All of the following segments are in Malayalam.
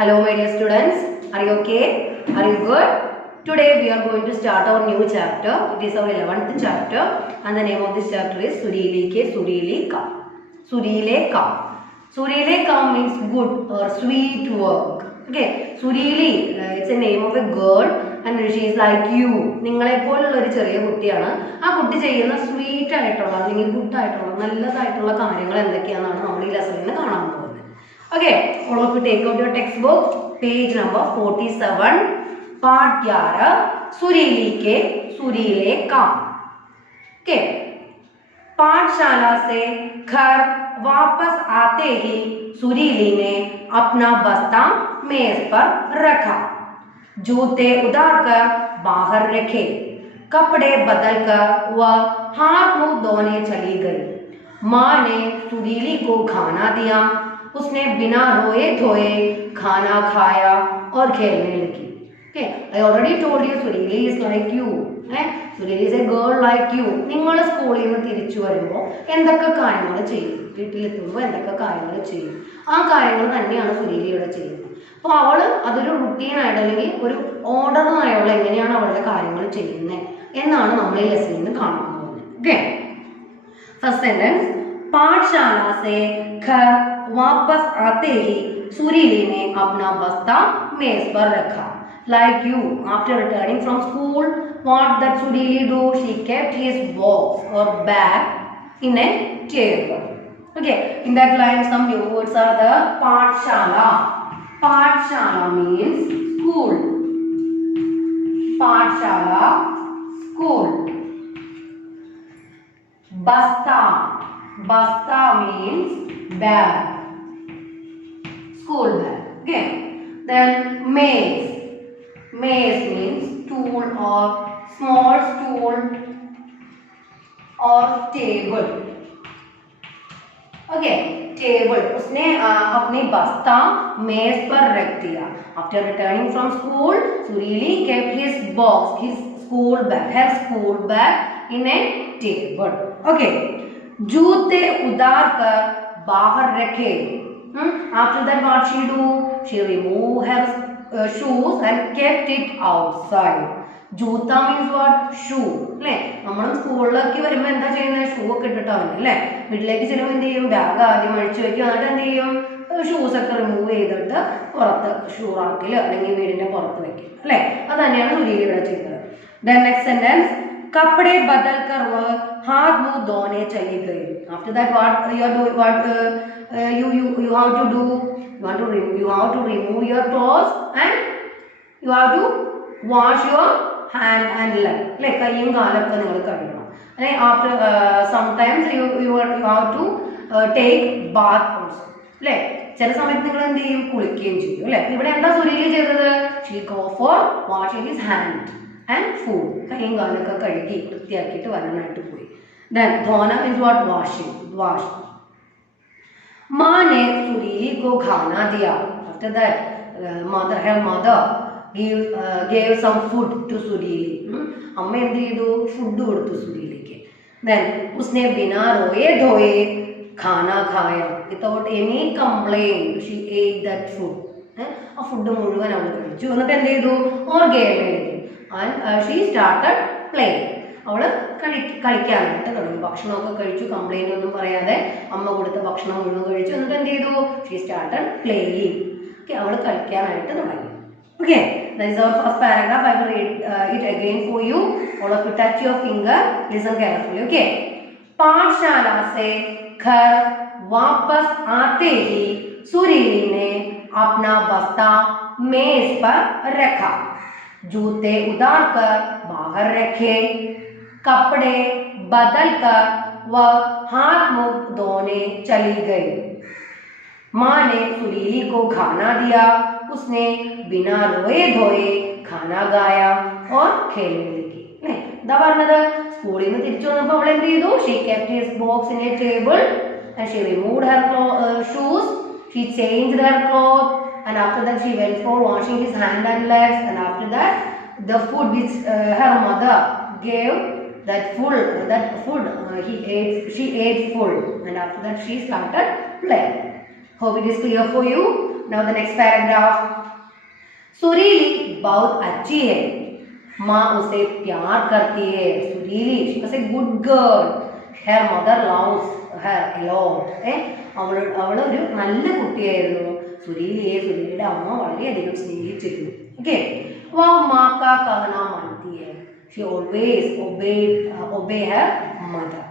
Hello my dear students, are you okay? Are you good? Today we are going to start our new chapter. It is our 11th chapter and the name of this chapter is Sureeli Ke Sureeli Kam. Sureele Kam. Sureele Kam means good or sweet work. Okay, Sureeli, it's a name of a girl and she is like you. നിങ്ങളെ പോലുള്ള ഒരു ചെറിയ കുട്ടിയാണ്. ആ കുട്ടി ചെയ്യുന്ന സ്വീറ്റ് ആയിട്ടുള്ള അല്ലെങ്കിൽ ഗുഡ് ആയിട്ടുള്ള നല്ലതായിട്ടുള്ള കാര്യങ്ങൾ എന്തൊക്കെയാണെന്നാണ് നമ്മൾ ഈ ലെസണിൽ കാണാൻ പോകുന്നത്. Okay, all of you take out your textbook, page number 47, part 11, सुरीली के सुरीले काम. Okay, पाठशाला से घर वापस आते ही सुरीली ने अपना बस्ता मेज पर रखा, जूते उतार कर बाहर रखे, कपड़े बदल कर वह हाथ मुंह धोने चली गई. माँ ने सुरीली को खाना दिया. उसने बिना रोए धोए खाना खाया और खेलने लगी. Okay, I already told you Sureeli is like you. Sureeli is a girl like you. നിങ്ങൾ സ്കൂളിൽ നിന്ന് തിരിച്ചു വരുമ്പോൾ എന്തൊക്കെ കാര്യങ്ങൾ ചെയ്യും, വീട്ടിലെത്തുമ്പോൾ എന്തൊക്കെ കാര്യങ്ങൾ ചെയ്യും, ആ കാര്യങ്ങൾ തന്നെയാണ് സുരീലി ഇവിടെ ചെയ്യുന്നത്. അപ്പോൾ അവൾ അതൊരു റുട്ടീനായിട്ട് അല്ലെങ്കിൽ ഒരു ഓർഡറിനായി അവൾ എങ്ങനെയാണ് അവളുടെ കാര്യങ്ങൾ ചെയ്യുന്നത് എന്നാണ് നമ്മൾ ഈ ലെസണിൽ നിന്ന് കാണാൻ പോകുന്നത്. ഓക്കെ, ഫസ്റ്റ് സെന്റൻസ്, पाठशाला से घर वापस आते ही सुरीली ने अपना बस्ता मेज पर रखा. Like you, after returning from school, what that Sureeli do? She kept his box or bag in a table. Okay, in that line some new words are the पाठशाला. पाठशाला means school. पाठशाला, school. बस्ता, basta means bag, school bag. Okay, then maze. Maze means stool or small stool or table. Okay, table. उसने अपनी बस्ता मेज पर रख दिया. After returning from school, Sureeli kept his box, his school bag, her school bag in a table. Okay. जूते उतार कर बाहर रखे. After that what she do? She remove her shoes and kept it outside. ജൂത്ത മീൻസ് വാട്ട്? ഷൂ അല്ലേ? നമ്മൾ സ്കൂളിലേക്ക് വരുമ്പോൾ എന്താ ചെയ്യുന്നത്? ഷൂ ഒക്കെ ഇട്ടിട്ടാണ് അല്ലേ? വീട്ടിലേക്ക് ചെല്ലുമ്പോൾ എന്ത് ചെയ്യും? ബാഗ് ആദ്യം അഴിച്ചു വെക്കും, എന്നിട്ട് എന്ത് ചെയ്യും? ഷൂസ് ഒക്കെ റിമൂവ് ചെയ്തിട്ട് പുറത്ത് ഷൂ റാക്കിൽ അല്ലെങ്കിൽ വീടിന്റെ പുറത്ത് വെക്കും അല്ലേ? അത് തന്നെയാണ് സുരീലി ഇവിടെ ചെയ്തത്. Then next sentence, कपड़े बदल कर वह हाथ मुंह धोने चली गई. After that what you are doing? What you have to do? You have to remove your clothes and you have to wash your hand and leg. Like കൈയും കാലൊക്കെ നിങ്ങൾ കഴുകണം. അല്ലെ? After sometimes you have to take bath also. അല്ലെ? ചില സമയത്ത് നിങ്ങൾ എന്ത് ചെയ്യും? കുളിക്കുകയും ചെയ്യും അല്ലെ? ഇവിടെ എന്താ സുരീലി ചെയ്തത്? She go for washing his hand and food. കൈയും കാലൊക്കെ കഴുകി വൃത്തിയാക്കിയിട്ട് വരാനായിട്ട് പോയി. Then धोना means what? Washing. Wash. माँ ने सुरीली को खाना दिया. After that her mother gave some food to Sureeli. അമ്മ എന്ത് ചെയ്തു? ഫുഡ് കൊടുത്തു സുരീലിക്ക്. Then उसने बिना रोए धोए खाना खाया. Without any complaint she ate that food. ആ ഫുഡ് മുഴുവൻ അവൾ കഴിച്ചു. എന്നിട്ട് എന്ത് ചെയ്തു? ഓർ ഗെയിം കളിക്കും. And she started playing. അവൾ കളിക്കാനായിട്ട് തുടങ്ങി. ഭക്ഷണമൊക്കെ കഴിച്ചു, കംപ്ലൈന്റ് ഒന്നും പറയാതെ അമ്മ കൊടുത്ത ഭക്ഷണം മുഴുവൻ കഴിച്ചു. എന്നിട്ട് എന്ത് ചെയ്തു? She started playing. ഓക്കെ, അവൾ കളിക്കാനായിട്ട് തുടങ്ങി. Okay, that is our first paragraph. I will read it again for you. All of you touch your finger, listen carefully. Okay, पाठशाला से घर वापस आते ही सुरीली ने अपना बस्ता मेज पर रखा, जूते उतार कर बाहर रखे, कपड़े बदल कर वह हाथ मुंह धोने चली गई. माँ ने सुरीली को खाना दिया. उसने बिना रोए धोए खाना खाया और खेलने लगी. എന്താ പറഞ്ഞത്? സ്കൂളിൽ നിന്ന് തിരിച്ചു വന്നപ്പോൾ അവൾ എന്ത് ചെയ്തു? She kept his box in a table and she removed her shoes. She changed her clothes and after that she went for washing his hand and legs. And after that the food which her mother gave, she ate full. And after that she started playing. Hope it is clear for you. Now the next paragraph. सुरीली बहुत अच्छी है, माँ उसे प्यार करती है. सुरीली, she was a good girl. Her mother loves her a lot. അവളൊരു നല്ല കുട്ടിയായിരുന്നു. സുരീലിയുടെ അമ്മ വളരെയധികം സ്നേഹിച്ചിരുന്നു. ഓക്കെ. വ മാ കാ कहना मानती है. She always obey her mother.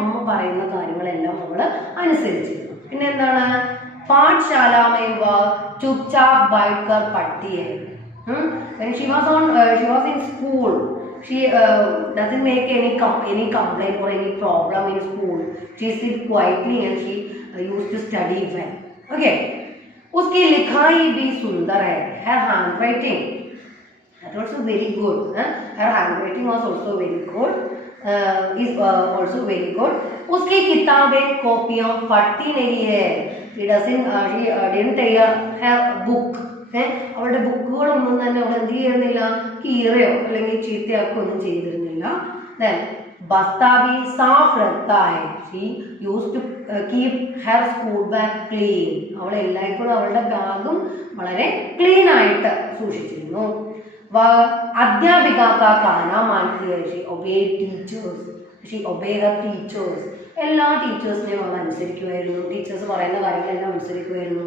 അമ്മ പറയുന്ന കാര്യങ്ങളെല്ലാം അവള് അനുസരിച്ചിരുന്നു. പിന്നെ എന്താണ്? पाठशाला में वह चुपचाप बैठकर पढ़ती है. When she was in school, she doesn't make any complaint or any problem in school. She sit quietly and she used to study well. Okay. उसकी लिखाई भी सुंदर है. Her handwriting that also very good. Her handwriting was also very good. Is also very good. उसकी किताबें कॉपियां फटती नहीं है. She didn't tear her book. അവളുടെ ബുക്കുകളൊന്നും തന്നെ അവൾ എന്ത് ചെയ്യുന്നില്ല, കീറയോ അല്ലെങ്കിൽ ചീത്തയാക്കോ ഒന്നും ചെയ്തിരുന്നില്ല. Then बस्ता भी साफ रखता है. She used to keep her school bag clean. അവൾ എല്ലായ്പ്പോഴും അവളുടെ ബാഗും വളരെ ക്ലീൻ ആയിട്ട് സൂക്ഷിച്ചിരുന്നു. अध्यापिका का कहना मानती है. She obeyed teachers. She obeyed her teachers. എല്ലാ ടീച്ചേഴ്സിനെയും അവൾ അനുസരിക്കുമായിരുന്നു. ടീച്ചേഴ്സ് പറയുന്ന കാര്യങ്ങളെല്ലാം അനുസരിക്കുമായിരുന്നു.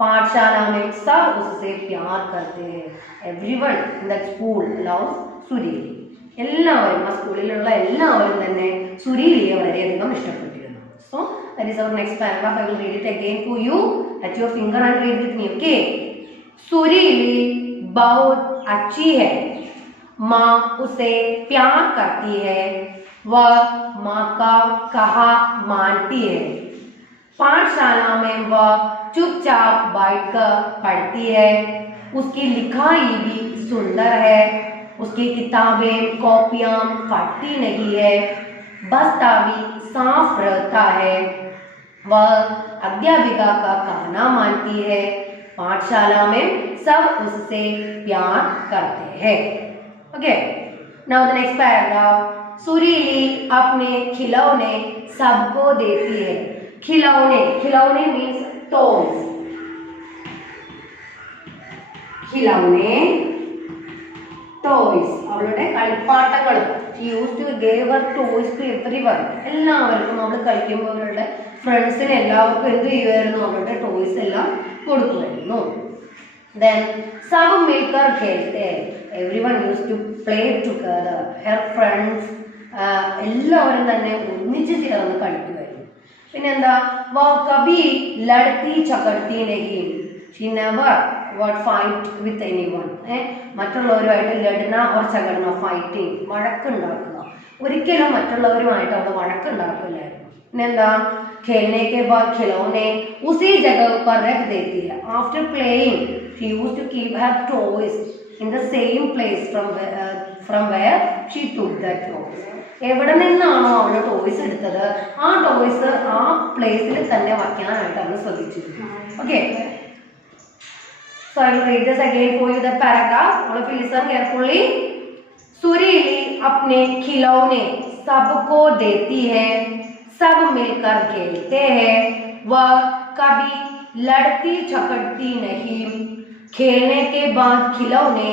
पाठशाला में सब उससे प्यार करते हैं. Everyone in that school loves സുരീലി. എല്ലാവരും ആ സ്കൂളിലുള്ള എല്ലാവരും തന്നെ സുരീലിയെ വളരെയധികം ഇഷ്ടപ്പെട്ടിരുന്നു. So that is our next paragraph. I will read it again for you at your finger and read with me. Okay. सुरीली बहुत अच्छी है, माँ उसे प्यार करती है, वह माँ का कहा मानती है. पाठशाला में वह चुपचाप बैठकर पढ़ती है. उसकी लिखाई भी सुंदर है. उसकी किताबें कॉपियां फटती नहीं है. बस्ता भी साफ रहता है. वह अध्यापिका का कहना मानती है. पाठशाला में सब उससे प्यार करते हैं. Okay. Now the next paragraph. सुरीली अपने खिलौने सबको देती है. खिलौने मीन्स टॉयज. खिलौने ടോയ്സ്, അവളുടെ കളിപ്പാട്ടങ്ങൾ. She use to gave her toys to everyone. എല്ലാവർക്കും അവൾ കളിക്കുമ്പോൾ അവളുടെ ഫ്രണ്ട്സിന് എല്ലാവർക്കും എന്ത് ചെയ്യുമായിരുന്നു? അവളുടെ ടോയ്സ് എല്ലാം കൊടുക്കുമായിരുന്നു. Then सब मिलकर खेलते हैं. Everyone used to play together. Her friends എല്ലാവരും തന്നെ ഒന്നിച്ച് ചേർന്ന് കളിക്കുമായിരുന്നു. പിന്നെന്താ? वो कभी लड़ती झगड़ती नहीं. She never would fight with anyone. മറ്റുള്ളവരുമായിട്ട് ലഡ്ന ഓർ ചകടന, ഫൈറ്റിംഗ്, വഴക്കുണ്ടാക്കുക. ഒരിക്കലും മറ്റുള്ളവരുമായിട്ട് അവൾ വഴക്കുണ്ടാക്കില്ലായിരുന്നു. പിന്നെന്താ? खेलने के बाद खिलौने उसी जगह पर रख देती है. After playing, she used to keep her toys in the same place from where she took that toys. എവിടെ നിന്നാണോ അവൾ ടോയ്സ് എടുത്തത് ആ ടോയ്സ് ആ പ്ലേസിൽ തന്നെ വയ്ക്കാനായിട്ട് അവൾ ശ്രദ്ധിച്ചിരുന്നു. Okay. So I will read this again for you, the paragraph. All of you listen carefully. सुरीली अपने खिलौने सबको देती है. सब मिलकर खेलते हैं. वह कभी लड़ती झगड़ती नहीं. खेलने के बाद खिलौने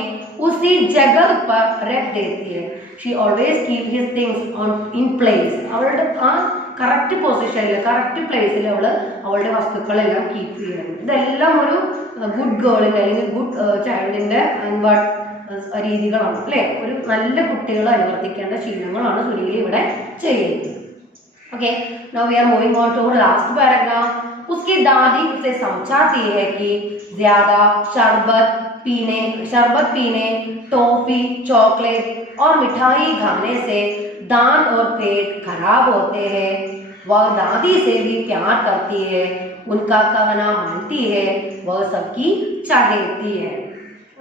उसी जगह पर रख देती है. She always keep his things in place. അവളുടെ ആ കറക്റ്റ് പൊസിഷനിൽ കറക്റ്റ് പ്ലേസിൽ അവളുടെ വസ്തുക്കളെല്ലാം കീപ്പ് ചെയ്യണം. ഇതെല്ലാം ഒരു ഗുഡ് ഗേളിൻ്റെ അല്ലെങ്കിൽ ഗുഡ് ചൈൽഡിൻ്റെ രീതികളാണ് അല്ലേ? ഒരു നല്ല കുട്ടികൾ അനുവർത്തിക്കേണ്ട ശീലങ്ങളാണ് സുരീലി ഇവിടെ ചെയ്യുന്നത്. Okay. Now we are moving on to last paragraph. उसकी दादी उसे समझाती है कि ज्यादा शरबत पीने, टॉफी, चॉकलेट और मिठाई खाने से दांत और पेट खराब होते हैं. वह दादी से भी प्यार करती है, उनका कहना मानती है, वह सबकी चाहती है.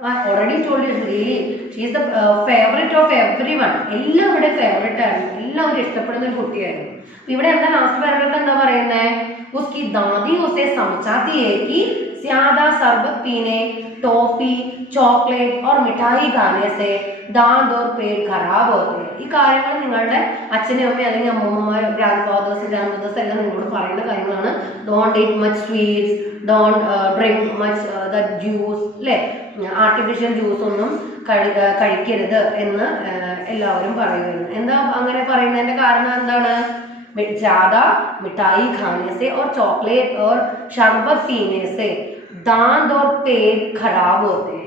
I already told you, she is the favorite of everyone. എല്ലാവരുടെ ഫേവറേറ്റ് ആണ്, എല്ലാവരും ഇഷ്ടപ്പെടുന്ന ഒരു കുട്ടിയായിരുന്നു. ഇവിടെ എന്താ ലാസ്റ്റ് പാരഗ്രാഫ് എന്താ പറയുന്നത്? उसकी दादी उसे समझाती है कि ज्यादा शरबत पीने, टॉफी, चॉकलेट और मिठाई खाने से दांत और पेट खराब होते हैं. ഈ കാര്യങ്ങൾ നിങ്ങളുടെ അച്ഛനും അമ്മയും അല്ലെങ്കിൽ അമ്മൂമ്മമാർ, ഗ്രാൻഡ് ഫാദേഴ്സ്, ഗ്രാൻഡ് മദേഴ്സ് എല്ലാം നിങ്ങളോട് പറയുന്ന കാര്യങ്ങളാണ്. Don't eat much sweets, don't drink much the juice, അല്ലേ, ആർട്ടിഫിഷ്യൽ ജ്യൂസ് ഒന്നും കഴിക്കരുത് എന്ന് എല്ലാവരും പറയുന്നു. എന്താ അങ്ങനെ പറയുന്നതിന്റെ കാരണം എന്താണ്? ज्यादा मिठाई खाने से और चॉकलेट और शरबत पीने से दांत और पेट खराब होते हैं.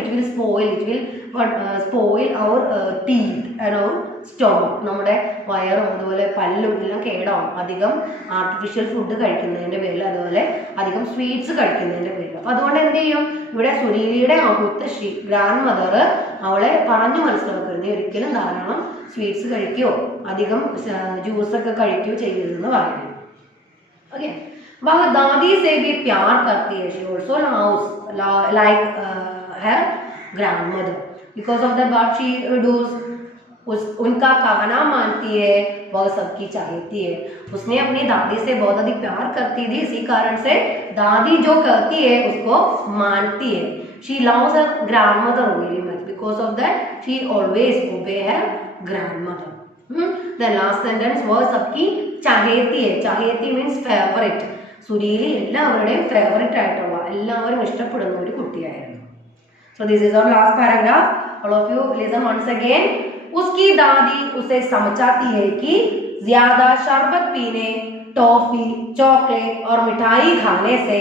It will spoil our teeth and our stomach. നമ്മുടെ വയറും അതുപോലെ പല്ലും എല്ലാം കേടാവും അധികം ആർട്ടിഫിഷ്യൽ ഫുഡ് കഴിക്കുന്നതിന്റെ പേരിൽ, അതുപോലെ അധികം സ്വീറ്റ്സ് കഴിക്കുന്നതിന്റെ പേരിൽ. അപ്പൊ അതുകൊണ്ട് എന്ത് ചെയ്യും? ഇവിടെ സുരീലിയുടെ മുത്തശ്ശി, ഗ്രാൻഡ് മദർ, അവളെ പറഞ്ഞു മനസ്സിലാക്കരുത്, ഒരിക്കലും ധാരാളം സ്വീറ്റ്സ് കഴിക്കുകയോ അധികം ജ്യൂസ് ഒക്കെ കഴിക്കുകയോ ചെയ്യരുതെന്ന് പറയുന്നു. ഓക്കെ, वह दादी से भी प्यार करती है. She also like her grandmother. Because of the what she does, उनका कहना मानती है, वह सबकी चाहती है. उसने अपनी दादी से बहुत अधिक प्यार करती थी, इसी कारण से दादी जो कहती है उसको मानती है. She loves her grandmother very much. Because of that, she always obey her grandmother. The last sentence, वह सबकी चाहती है. चाहती means favorite. സുരീലി എല്ലാവരുടെയും ഫേവറേറ്റ് ആയിട്ടുള്ള, എല്ലാവരും ഇഷ്ടപ്പെടുന്ന ഒരു കുട്ടിയായിരുന്നു. So this is our last paragraph. All of you listen once again. उसकी दादी उसे समझाती है कि ज्यादा शरबत पीने, टॉफी, चॉकलेट और मिठाई खाने से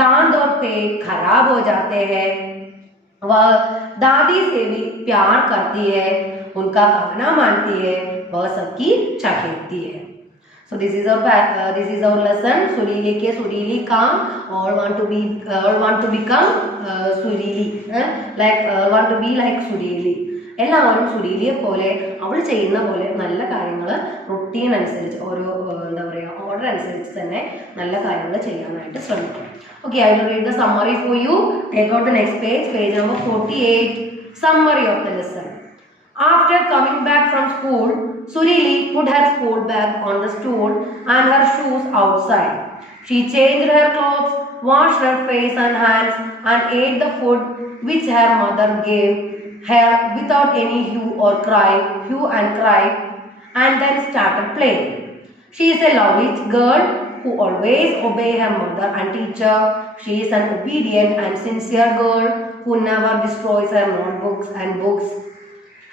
दांत और पेट खराब हो जाते हैं. वह दादी से भी प्यार करती है, उनका कहना मानती है, वह सबकी चाहती है. So this is our lesson. Surili ke Surili kam, all want to become Surili, like want to be like Surili. എല്ലാവരും സുരീലിയെ പോലെ, അവൾ ചെയ്യുന്ന പോലെ നല്ല കാര്യങ്ങൾ റൊട്ടീൻ അനുസരിച്ച്, ഓരോ എന്താ പറയുക ഓർഡർ അനുസരിച്ച് തന്നെ നല്ല കാര്യങ്ങൾ ചെയ്യാനായിട്ട് ശ്രമിക്കും. Okay, I will read the summary for you. Take out the next page number 48. Summary of the lesson. After coming back from school, Surili put her school bag on the stool and her shoes outside. She changed her clothes, washed her face and hands, and ate the food which her mother gave her without any hue and cry, and then started playing. She is a lovely girl who always obeys her mother and teacher. She is an obedient and sincere girl who never destroys her notebooks and books.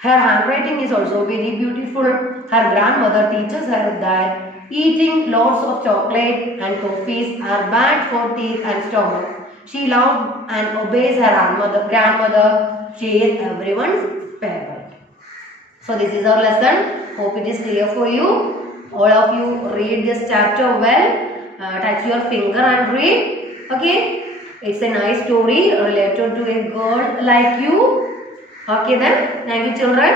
Her handwriting is also very beautiful. Her grandmother teaches her that eating lots of chocolate and toffees are bad for teeth and stomach. She loves and obeys her grandmother. She is everyone's favorite. So this is our lesson. Hope it is clear for you. All of you read this chapter well. Touch your finger and read. Okay. It's a nice story related to a girl like you. Okay then. Thank you children.